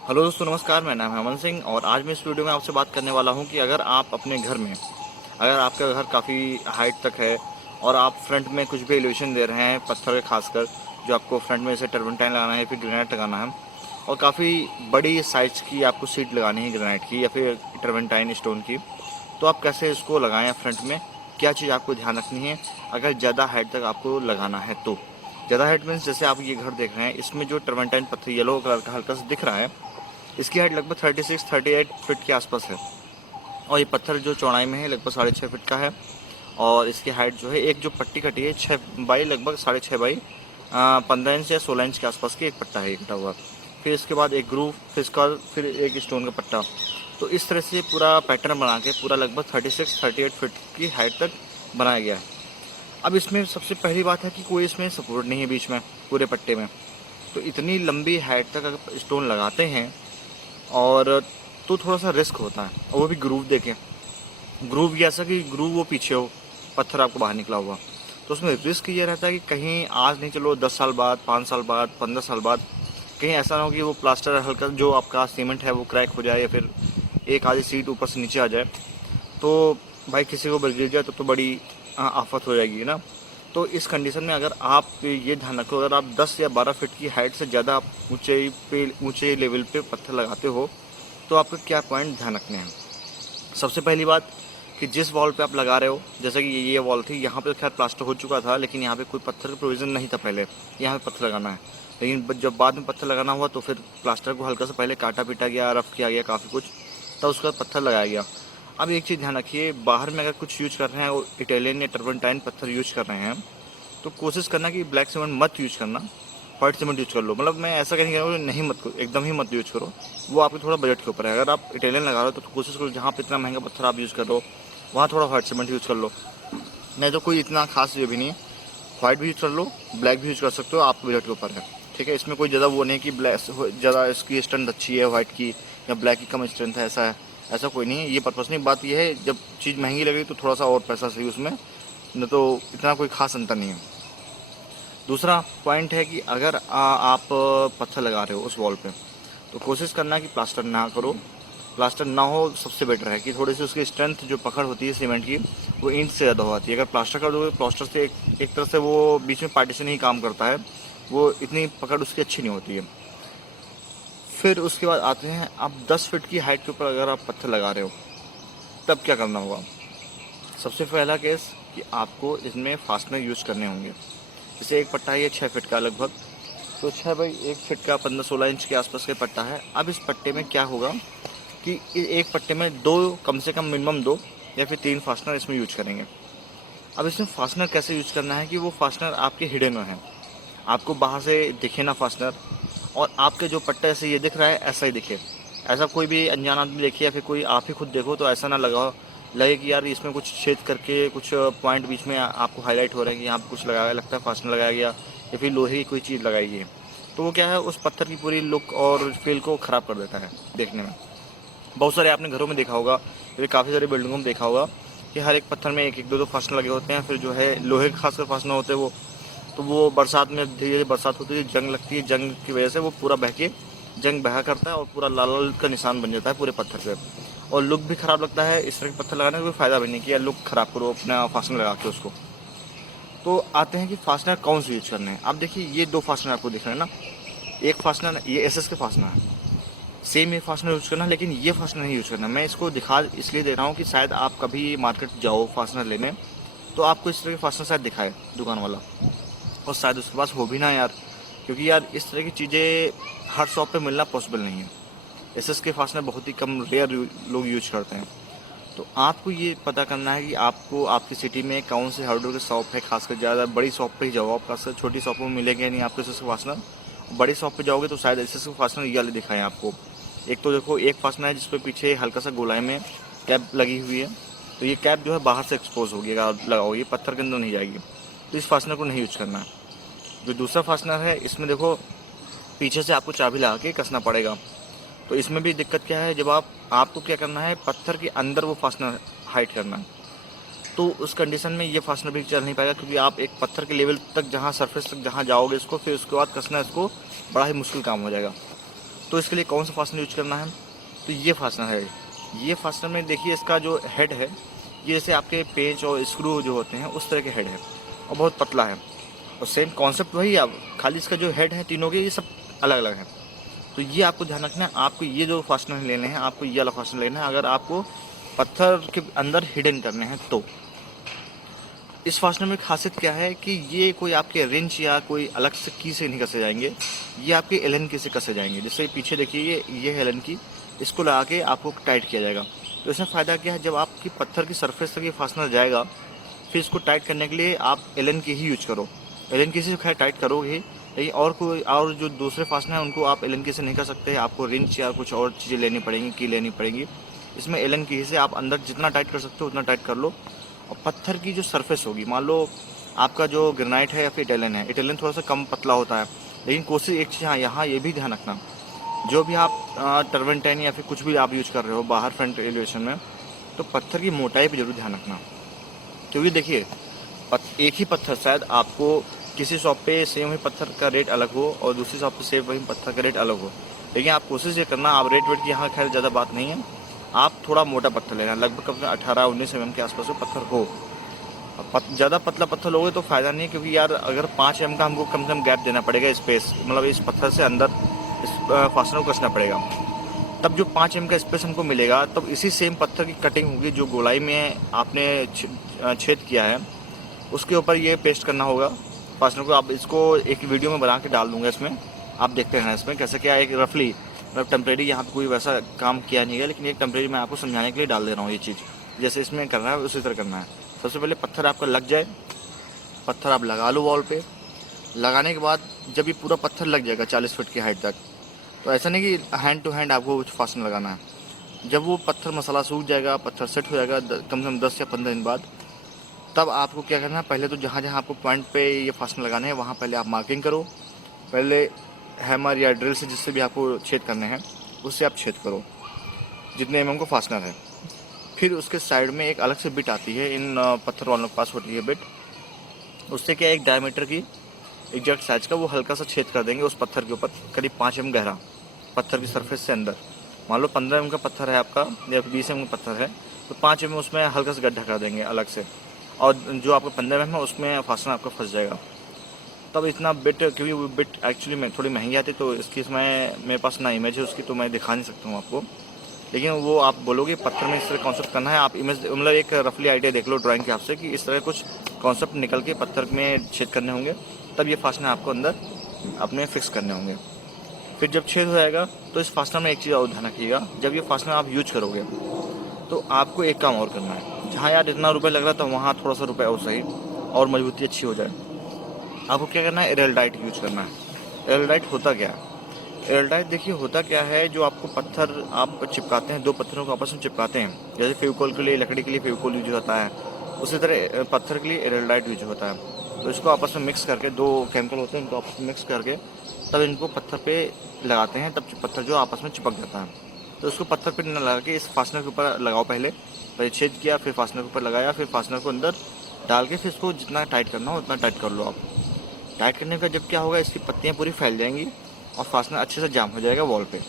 Hello दोस्तों, नमस्कार। मेरा नाम है अमन सिंह और आज मैं इस वीडियो में आपसे बात करने वाला हूं कि अगर आप अपने घर में, अगर आपका घर काफ़ी हाइट तक है और आप फ्रंट में कुछ भी एलिवेशन दे रहे हैं पत्थर के, खासकर जो आपको फ्रंट में जैसे टर्बेंटाइन लगाना है, फिर ग्रेनाइट लगाना है और काफ़ी बड़ी साइज की आपको सीट लगानी है ग्रेनाइट की या फिर टर्बेंटाइन स्टोन की, तो आप कैसे इसको लगाएं फ्रंट में, क्या चीज़ आपको ध्यान रखनी है अगर ज़्यादा हाइट तक आपको लगाना है तो। ज़्यादा हाइट मीन्स जैसे आप ये घर देख रहे हैं, इसमें जो टर्बेंटाइन पत्थर येलो कलर का हल्का सा दिख रहा है, इसकी हाइट लगभग 36-38 फीट के आसपास है और ये पत्थर जो चौड़ाई में है लगभग 6.5 फीट का है। और इसकी हाइट जो है, एक जो पट्टी कटी है 6 बाई लगभग 6.5 बाई 15 इंच या 16 इंच के आसपास की एक पट्टा है कटा हुआ। फिर इसके बाद एक ग्रूव, फिर इसका फिर एक स्टोन का पट्टा। तो इस तरह से पूरा पैटर्न बना के पूरा लगभग 36-38 फीट की हाइट तक बनाया गया है। अब इसमें सबसे पहली बात है कि कोई इसमें सपोर्ट नहीं है बीच में पूरे पट्टे में। तो इतनी लंबी हाइट तक अगर स्टोन लगाते हैं और तो थोड़ा सा रिस्क होता है, और वो भी ग्रूव देखें। ग्रूव भी ऐसा कि ग्रूव वो पीछे हो, पत्थर आपको बाहर निकला हुआ, तो उसमें रिस्क ये रहता है कि कहीं आज नहीं चलो 10 साल बाद, 5 साल बाद, 15 साल बाद कहीं ऐसा ना हो कि वो प्लास्टर हल्का जो आपका सीमेंट है वो क्रैक हो जाए या फिर एक आधी सीट ऊपर से नीचे आ जाए, तो भाई किसी को गिर जाए तो बड़ी आफत हो जाएगी ना। तो इस कंडीशन में अगर आप ये ध्यान रखो, अगर आप 10 या 12 फीट की हाइट से ज़्यादा आप ऊंचे लेवल पे पत्थर लगाते हो, तो आपको क्या पॉइंट ध्यान रखने हैं। सबसे पहली बात कि जिस वॉल पे आप लगा रहे हो, जैसे कि ये वॉल थी, यहाँ पे खैर प्लास्टर हो चुका था लेकिन यहाँ पे कोई पत्थर का प्रोविज़न नहीं था पहले, यहाँ पे पत्थर लगाना है। लेकिन जब बाद में पत्थर लगाना हुआ तो फिर प्लास्टर को हल्का सा पहले काटा पीटा गया, रफ किया गया काफ़ी कुछ, तब उसके बाद पत्थर लगाया गया। अब एक चीज़ ध्यान रखिए, बाहर में अगर कुछ यूज कर रहे हैं, वो इटालियन या टर्बेंटाइन पत्थर यूज कर रहे हैं, तो कोशिश करना कि ब्लैक सीमेंट मत यूज करना, व्हाइट सीमेंट यूज कर लो। मतलब मैं ऐसा कहने कह रहा हूँ, नहीं मत करो, एकदम ही मत यूज करो। वो आपके थोड़ा बजट के ऊपर है। अगर आप इटालियन लगा रहे हो तो कोशिश करो जहाँ पे इतना महंगा पत्थर आप यूज़ कर रहे हो वहाँ थोड़ा व्हाइट सीमेंट यूज़ कर लो। नहीं तो कोई इतना खास ये भी नहीं है, व्हाइट भी यूज़ कर लो, ब्लैक भी यूज़ कर सकते हो, आपके बजट के ऊपर है। ठीक है, इसमें कोई ज़्यादा वो नहीं कि ब्लैक ज़्यादा इसकी स्ट्रेंथ अच्छी है व्हाइट की या ब्लैक की कम स्ट्रेंथ है, ऐसा है, ऐसा कोई नहीं है। ये पर्पज़ नहीं, बात ये है जब चीज़ महंगी लगेगी तो थोड़ा सा और पैसा सही उसमें, नहीं तो इतना कोई खास अंतर नहीं है। दूसरा पॉइंट है कि अगर आप पत्थर लगा रहे हो उस वॉल पे, तो कोशिश करना कि प्लास्टर ना करो। प्लास्टर ना हो सबसे बेटर है कि थोड़ी सी उसकी स्ट्रेंथ जो पकड़ होती है सीमेंट की, वो इंच से ज़्यादा हो जाती है। अगर प्लास्टर कर दोगे, प्लास्टर से एक तरह से वो बीच में पार्टीशन ही काम करता है, वो इतनी पकड़ उसकी अच्छी नहीं होती है। फिर उसके बाद आते हैं, आप 10 फीट की हाइट के ऊपर अगर आप पत्थर लगा रहे हो तब क्या करना होगा। सबसे पहला केस कि आपको इसमें फास्टनर यूज़ करने होंगे। जैसे एक पट्टा है ये 6 फीट का लगभग, तो 6 बाई 1 फीट का 15-16 इंच के आसपास का पट्टा है। अब इस पट्टे में क्या होगा कि एक पट्टे में दो, कम से कम मिनिमम दो या फिर तीन फास्टनर इसमें यूज करेंगे। अब इसमें फास्टनर कैसे यूज करना है कि वो फास्टनर आपके हिडन में है, आपको बाहर से दिखे ना फास्टनर, और आपके जो पट्टा ऐसे ये दिख रहा है ऐसा ही दिखे। ऐसा कोई भी अनजान आदमी देखे या फिर कोई आप ही खुद देखो तो ऐसा ना लगे कि यार इसमें कुछ छेद करके कुछ पॉइंट बीच में आपको हाईलाइट हो रहा है कि यहाँ पे कुछ लगाया, लगता है फास्टनर लगाया गया या फिर लोहे की कोई चीज़ लगाई गई है। तो वो क्या है, उस पत्थर की पूरी लुक और फील को ख़राब कर देता है देखने में। बहुत सारे आपने घरों में देखा होगा, फिर काफ़ी सारी बिल्डिंगों में देखा होगा कि हर एक पत्थर में एक एक दो दो फास्टनर लगे होते हैं। फिर जो है लोहे के खासकर फास्टनर होते हैं वो, तो वो बरसात में धीरे धीरे बरसात होती है, जंग लगती है, जंग की वजह से वो पूरा बह के जंग बहा करता है और पूरा लाल लाल का निशान बन जाता है पूरे पत्थर पे, और लुक भी ख़राब लगता है। इस तरह के पत्थर लगाने का कोई फ़ायदा भी नहीं कि यार लुक ख़राब करो अपना फास्टनर लगा के उसको। तो आते हैं कि फास्टनर कौन से यूज करने हैं। आप देखिए ये दो फास्टनर आपको दिख रहे हैं ना, एक फास्टनर ये एसएस के फास्टनर है, सेम ये फास्टनर यूज़ करना, लेकिन ये फास्टनर नहीं यूज़ करना। मैं इसको दिखा इसलिए दे रहा हूँ कि शायद आप कभी मार्केट जाओ फास्टनर लेने, तो आपको इस तरह के फास्टनर शायद दिखाए दुकान वाला, और शायद उसके पास हो भी ना यार, क्योंकि यार इस तरह की चीज़ें हर शॉप पे मिलना पॉसिबल नहीं है। एसएस के फास्टनर बहुत ही कम रेयर लोग यूज करते हैं। तो आपको ये पता करना है कि आपको आपकी सिटी में कौन से हार्डवेयर की शॉप है, खासकर ज़्यादा बड़ी शॉप पे ही जाओ आप, खासकर छोटी शॉप में मिलेंगे नहीं आपको एसएस के फास्टनर। बड़ी शॉप पे जाओगे तो शायद एसएस के फास्टनर ये वाले दिखाएं आपको। एक तो देखो, एक फास्टनर है जिसपे पीछे हल्का सा गोलाई में कैप लगी हुई है, तो ये कैप जो है बाहर से एक्सपोज होगी, अगर आप लगाओगे पत्थर के अंदर नहीं जाएगी, तो इस फास्टनर को नहीं यूज करना है। जो दूसरा फास्टनर है इसमें देखो पीछे से आपको चाबी लगा के कसना पड़ेगा। तो इसमें भी दिक्कत क्या है, जब आपको क्या करना है, पत्थर के अंदर वो फास्टनर हाइड करना है, तो उस कंडीशन में ये फास्टनर भी चल नहीं पाएगा, क्योंकि आप एक पत्थर के लेवल तक जहाँ सरफेस तक जहाँ जाओगे इसको, फिर उसके बाद कसना इसको बड़ा ही मुश्किल काम हो जाएगा। तो इसके लिए कौन सा फास्टनर यूज करना है, तो ये फास्टनर है। ये फास्टनर में देखिए इसका जो हेड है ये जैसे आपके पेंच और स्क्रू जो होते हैं उस तरह के हेड है और बहुत पतला है। और सेम कॉन्सेप्ट वही है, अब खाली इसका जो हेड है तीनों के ये सब अलग अलग है। तो ये आपको ध्यान रखना है, आपको ये जो फास्टनर लेने हैं आपको ये वाला फास्टनर लेना है अगर आपको पत्थर के अंदर हिडन करने हैं तो। इस फास्टनर में खासियत क्या है कि ये कोई आपके रिंच या कोई अलग से की से नहीं कसे जाएंगे, ये आपके एलन की से कसे जाएंगे। जैसे पीछे देखिए ये है एलन की, इसको लगा के आपको टाइट किया जाएगा। तो इसमें फ़ायदा क्या है, जब आपकी पत्थर की सरफेस तक ये फास्टनर जाएगा फिर इसको टाइट करने के लिए आप एलन की ही यूज करो। एलन की से खैर टाइट करोगे, लेकिन और जो दूसरे फास्टनर हैं उनको आप एलन की से नहीं कर सकते, आपको रिंच या कुछ और चीज़ें लेनी पड़ेंगी, की लेनी पड़ेंगी। इसमें एलन की से आप अंदर जितना टाइट कर सकते हो उतना टाइट कर लो। और पत्थर की जो सरफेस होगी, मान लो आपका जो ग्रेनाइट है या फिर इटालियन है, इटालियन थोड़ा सा कम पतला होता है, लेकिन कोशिश एक चीज़ यहाँ ये भी ध्यान रखना, जो भी आप टर्बेंटाइन या फिर कुछ भी आप यूज़ कर रहे हो बाहर फ्रंट एलिवेशन में, तो पत्थर की मोटाई पर जरूर ध्यान रखना। क्योंकि देखिए एक ही पत्थर शायद आपको किसी शॉप पे सेम ही पत्थर का रेट अलग हो और दूसरी शॉप पे सेम वही पत्थर का रेट अलग हो, लेकिन आप कोशिश ये करना, आप रेट वेट की यहाँ खैर ज़्यादा बात नहीं है, आप थोड़ा मोटा पत्थर लेना, लगभग अपने 18-19 mm के आसपास में पत्थर हो। ज़्यादा पतला पत्थर लोगे तो फ़ायदा नहीं, क्योंकि यार अगर 5 mm का हमको कम से कम गैप देना पड़ेगा, स्पेस मतलब इस पत्थर से अंदर इस फास्टनर को कसना पड़ेगा, तब जो 5 mm का स्पेस हमको मिलेगा तब इसी सेम पत्थर की कटिंग होगी जो गोलाई में आपने छेद किया है उसके ऊपर ये पेस्ट करना होगा फास्टनर को। आप इसको एक वीडियो में बना के डाल दूंगा, इसमें आप देखते हैं इसमें कैसे क्या, एक रफली मतलब टेम्प्रेरी यहाँ पे कोई वैसा काम किया नहीं है, लेकिन एक टेम्प्रेरी मैं आपको समझाने के लिए डाल दे रहा हूँ। ये चीज़ जैसे इसमें करना है उसी तरह करना है। सबसे पहले पत्थर आपका लग जाए, पत्थर आप लगा लो वॉल पे। लगाने के बाद जब ये पूरा पत्थर लग जाएगा 40 फीट की हाइट तक, तो ऐसा नहीं कि हैंड टू हैंड आपको फास्टनर लगाना है। जब वो पत्थर मसाला सूख जाएगा, पत्थर सेट हो जाएगा कम से कम 10 या 15 दिन बाद, तब आपको क्या करना है, पहले तो जहाँ जहाँ आपको पॉइंट पे ये फास्टनर लगाने हैं वहाँ पहले आप मार्किंग करो। पहले हैमर या ड्रिल से जिससे भी आपको छेद करने हैं उससे आप छेद करो जितने mm को फास्टनर है। फिर उसके साइड में एक अलग से बिट आती है, इन पत्थर वालों के पास होती है बिट, उससे क्या एक डायमीटर की एग्जैक्ट साइज का वो हल्का सा छेद कर देंगे उस पत्थर के ऊपर, करीब 5 mm गहरा पत्थर की सरफेस से अंदर। मान लो 15 mm का पत्थर है आपका या 20 mm का पत्थर है, तो 5 mm उसमें हल्का सा गड्ढा कर देंगे अलग से, और जो आपका 15 mm है उसमें फास्टनर आपका फंस जाएगा। तब इतना बिट, क्योंकि वो बिट एक्चुअली में थोड़ी महंगी आती, तो इसकी इसमें मेरे पास ना इमेज है उसकी, तो मैं दिखा नहीं सकता हूँ आपको, लेकिन वो आप बोलोगे पत्थर में इस तरह कॉन्सेप्ट करना है, आप इमेज मतलब एक रफली आइडिया देख लो ड्राइंग के आपसे कि इस तरह कुछ कॉन्सेप्ट निकल के पत्थर में छेद करने होंगे, तब ये फास्टनर आपको अंदर अपने फिक्स करने होंगे। फिर जब छेद हो जाएगा तो इस फास्टनर में एक चीज़ और ध्यान रखिएगा, जब ये फास्टनर आप यूज करोगे तो आपको एक काम और करना है, जहाँ यार इतना रुपये लग रहा था वहाँ थोड़ा सा रुपये और सही और मजबूती अच्छी हो जाए, आपको क्या करना है, एरेल्डाइट यूज करना है। एरेल्डाइट होता क्या है, एरेल्डाइट देखिए होता क्या है, जो आपको पत्थर आप चिपकाते हैं, दो पत्थरों को आपस में चिपकाते हैं, जैसे फेविकोल के लिए लकड़ी के लिए फेविकोल यूज होता है, उसी तरह पत्थर के लिए एरेल्डाइट यूज होता है। तो इसको आपस में मिक्स करके, दो केमिकल होते हैं इनको आपस में मिक्स करके तब इनको पत्थर पे लगाते हैं, तब पत्थर जो आपस में चिपक जाता है। तो उसको पत्थर पे न लगा के इस फास्टनर के ऊपर लगाओ, पहले छेद किया, फिर फास्टनर के ऊपर लगाया, फिर फास्टनर को अंदर डाल के फिर इसको जितना टाइट करना हो उतना टाइट कर लो आप। टाइट करने का जब क्या होगा, इसकी पत्तियाँ पूरी फैल जाएंगी और फास्टनर अच्छे से जाम हो जाएगा वॉल पे।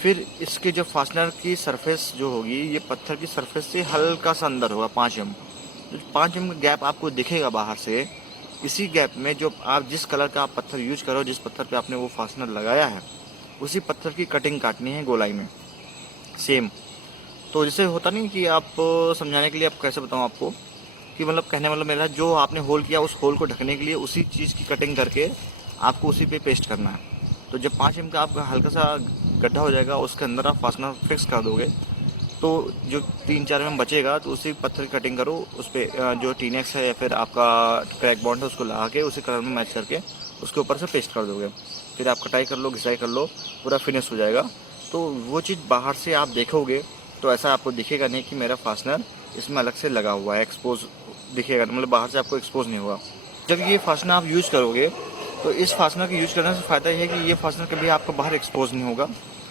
फिर इसके जो फास्टनर की सरफेस जो होगी, ये पत्थर की सरफेस से हल्का सा अंदर होगा 5 mm, जो 5 mm का गैप आपको दिखेगा बाहर से, इसी गैप में जो आप जिस कलर का आप पत्थर यूज करो, जिस पत्थर पे आपने वो फास्टनर लगाया है उसी पत्थर की कटिंग काटनी है गोलाई में सेम। तो जैसे होता नहीं कि आप समझाने के लिए, आप कैसे बताऊँ आपको कि मतलब कहने मतलब मेरा जो आपने होल किया उस होल को ढकने के लिए उसी चीज़ की कटिंग करके आपको उसी पे पेस्ट करना है। तो जब 5 mm का आपका हल्का सा गड्ढा हो जाएगा उसके अंदर आप फास्टनर फिक्स कर दोगे, तो जो 3-4 mm बचेगा तो उसी पत्थर की कटिंग करो, उस पर जो टीनेक्स है या फिर आपका क्रैक बॉन्ड है उसको लगा के उसी कलर में मैच करके उसके ऊपर से पेस्ट कर दोगे। फिर आप कटाई कर लो, घिसाई कर लो, पूरा फिनिश हो जाएगा। तो वो चीज़ बाहर से आप देखोगे तो ऐसा आपको दिखेगा नहीं कि मेरा फास्टनर इसमें अलग से लगा हुआ है, एक्सपोज दिखेगा, मतलब बाहर से आपको एक्सपोज नहीं होगा। जब ये फास्टनर आप यूज़ करोगे तो इस फास्टनर के यूज़ करने से फ़ायदा ये है कि ये फास्टनर कभी आपका बाहर एक्सपोज नहीं होगा,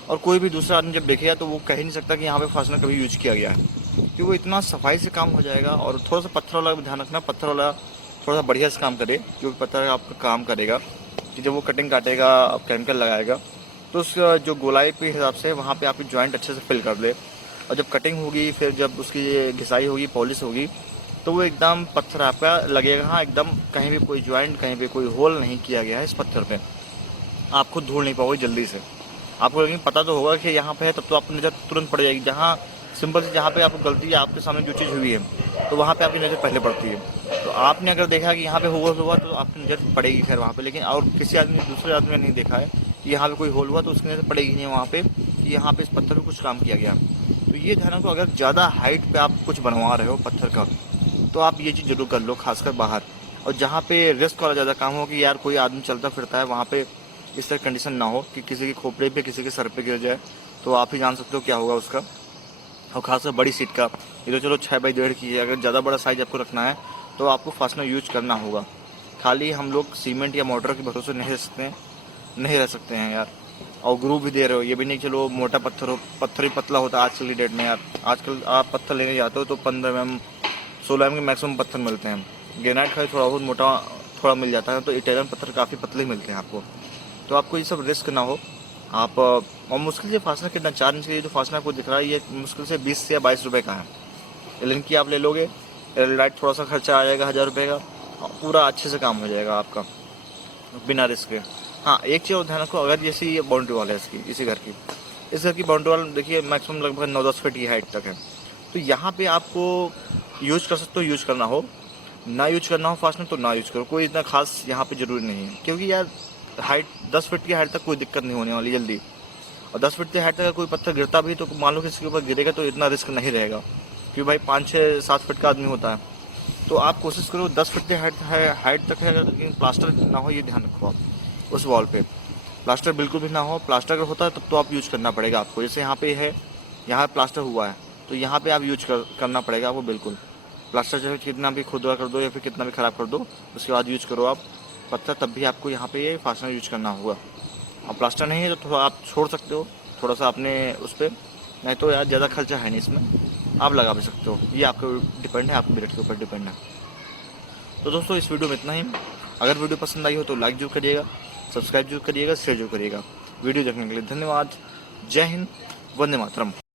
और कोई भी दूसरा आदमी जब देखेगा तो वो कह ही नहीं सकता कि यहाँ पे फास्टनर कभी यूज किया गया है, क्योंकि वो इतना सफाई से काम हो जाएगा। और थोड़ा सा पत्थर वाला भी ध्यान रखना, पत्थर वाला थोड़ा सा बढ़िया से काम करे, क्योंकि पत्थर आपका काम करेगा कि जब वो कटिंग काटेगा, केमिकल लगाएगा, तो उस जो गोलाई के हिसाब से वहाँ पे आपकी जॉइंट अच्छे से फिल कर ले। और जब कटिंग होगी, फिर जब उसकी घिसाई होगी, पॉलिश होगी, तो वो एकदम पत्थर आपका लगेगा। हाँ, एकदम कहीं भी कोई जॉइंट, कहीं भी कोई होल नहीं किया गया है इस पत्थर पे। आप खुद ढूंढ नहीं पाओगे जल्दी से। आपको लेकिन पता तो होगा कि यहाँ पे है, तब तो आपको नज़र तुरंत पड़ जाएगी। जहाँ सिंपल से जहाँ पे आपको गलती है, आपके सामने जो चीज़ हुई है, तो वहाँ पे आपकी नज़र पहले पड़ती है। तो आपने अगर देखा कि यहाँ पे हुआ तो आपकी नज़र पड़ेगी खैर वहाँ पे। लेकिन और किसी आदमी, दूसरे आदमी ने नहीं देखा है कि यहाँ पे कोई होल हुआ, तो उसकी नज़र पड़ेगी नहीं वहाँ पे कि यहाँ पे इस पत्थर पे कुछ काम किया गया। तो ये ध्यान रखो, अगर ज़्यादा हाइट पे आप कुछ बनवा रहे हो पत्थर का, तो आप ये चीज़ जरूर कर लो, खासकर बाहर। और जहाँ पे रिस्क वाला ज़्यादा काम हो कि यार कोई आदमी चलता फिरता है, वहाँ पे इस तरह कंडीशन ना हो कि किसी के खोपड़े पे, किसी के सर पे गिर जाए, तो आप ही जान सकते हो क्या होगा उसका। और खासकर बड़ी सीट का, ये तो चलो 6x1.5 की है, अगर ज़्यादा बड़ा साइज आपको रखना है तो आपको फास्टनर यूज करना होगा। खाली हम लोग सीमेंट या मोटर के भरोसे नहीं रह सकते हैं यार। और ग्रू भी दे रहे हो, ये भी नहीं चलो मोटा पत्थर हो, पत्थर ही पतला होता है आजकल की डेट में यार। आजकल आप पत्थर लेने जाते हो तो 15 mm 16 mm के मैक्सिमम पत्थर मिलते हैं। ग्रेनाइट का थोड़ा बहुत मोटा थोड़ा मिल जाता है, तो इटालियन पत्थर काफ़ी पतले मिलते हैं आपको। तो आपको ये सब रिस्क ना हो। आप और मुश्किल से फासला कितना, 4 इंच के लिए जो फासला आपको दिख रहा है, ये मुश्किल से 20 से या 22 रुपये का है। एलन की आप ले लोगे, लाइट थोड़ा सा खर्चा आ जाएगा 1000 रुपये का, और पूरा अच्छे से काम हो जाएगा आपका बिना रिस्क के। हाँ, एक चीज़ और ध्यान रखो, अगर जैसे ये बाउंड्री वॉल है इसकी, इस घर की बाउंड्री वॉल देखिए मैक्सिमम लगभग 9-10 फीट की हाइट तक है। तो यहाँ पे आपको यूज कर सकते हो, यूज करना हो, ना यूज करना हो फास्टनर तो ना यूज करो, कोई इतना खास यहाँ पे जरूरी नहीं है। क्योंकि यार हाइट 10 फीट की हाइट तक कोई दिक्कत नहीं होने वाली जल्दी। और 10 फीट की हाइट तक अगर कोई पत्थर गिरता भी तो मान लो किसी के ऊपर गिरेगा तो इतना रिस्क नहीं रहेगा, क्योंकि भाई 5-6-7 फीट का आदमी होता है। तो आप कोशिश करो 10 फीट की हाइट तक है, लेकिन प्लास्टर ना हो, ये ध्यान रखो आप उस वॉल पे। प्लास्टर बिल्कुल भी ना हो, प्लास्टर अगर होता है तब तो आप यूज करना पड़ेगा आपको। जैसे यहाँ पे है, यहाँ प्लास्टर हुआ है, तो यहाँ पे आप यूज करना पड़ेगा आपको बिल्कुल। प्लास्टर जो है कितना भी खुरदुरा कर दो या फिर कितना भी ख़राब कर दो, उसके बाद यूज करो आप पत्थर, तब भी आपको यहाँ पे ये फास्टनर यूज करना होगा। और प्लास्टर नहीं है तो थोड़ा आप छोड़ सकते हो थोड़ा सा अपने उस पर, नहीं तो यार ज़्यादा खर्चा है नहीं इसमें, आप लगा भी सकते हो। ये आपके डिपेंड है, आपके बजट के ऊपर डिपेंड है। तो दोस्तों इस वीडियो में इतना ही। अगर वीडियो पसंद आई हो तो लाइक जरूर करिएगा, सब्सक्राइब जरूर करिएगा, शेयर जरूर करिएगा। वीडियो देखने के लिए धन्यवाद। जय हिंद, वंदे मातरम।